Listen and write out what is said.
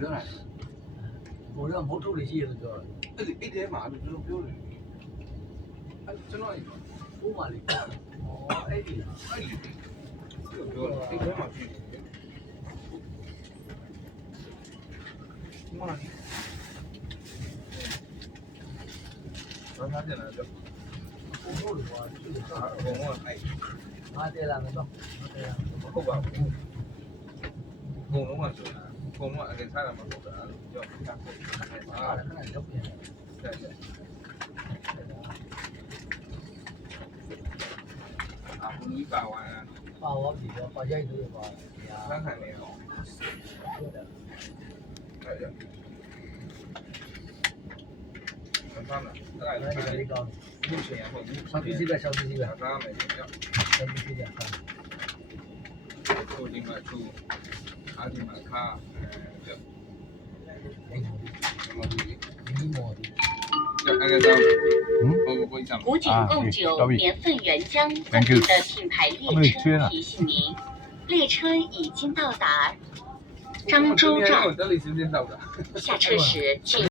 ပြောတာဟိုတော့မဟုတ်ထုတ်လေးရှိရလို့ပြောတယ်အဲ့ဒီမှာအဲ့လိုပြောတယ်အဲ့ကျွန်တော်ဟိုပါလေဟောအဲ့ဒီပြောတယ်အဲ့ဒီမှာဖြစ်တယ်မလာဘူးဘာသာပြန်လာကြောဟိုလိုပါသူကဘုံကအဲ့ငါတဲလာမယ်တော့ဟုတ်ပါဘူးဘုံလုံးကဆိုတာဘုံလုံးကအရင်စားတာမဟုတ်တာလို့ပြောတာအားခဏရောက်ပြန်တယ်အခုလူပါဝါပါဝါပြီတော့ပါရိုက်လို့ပါဆန်းခံနေအောင်ဟုတ်တယ်အဲ့ဒါဆန်းလာအဲ့ဒါလေးကောင်းဘူးရှင်ရဟုတ်ဘူးဆောက်ပြီးစီးပဲဆောက်ပြီးစီးပဲစားမယ်ကြောက်ဆောက်ပြီးစီးတယ်ဟုတ်ဟိုဒီမှာသူအားဒီမှာခါကြောက်古井贡酒年份原浆自制的品牌列车提醒您，列车已经到达漳州站，下车时请。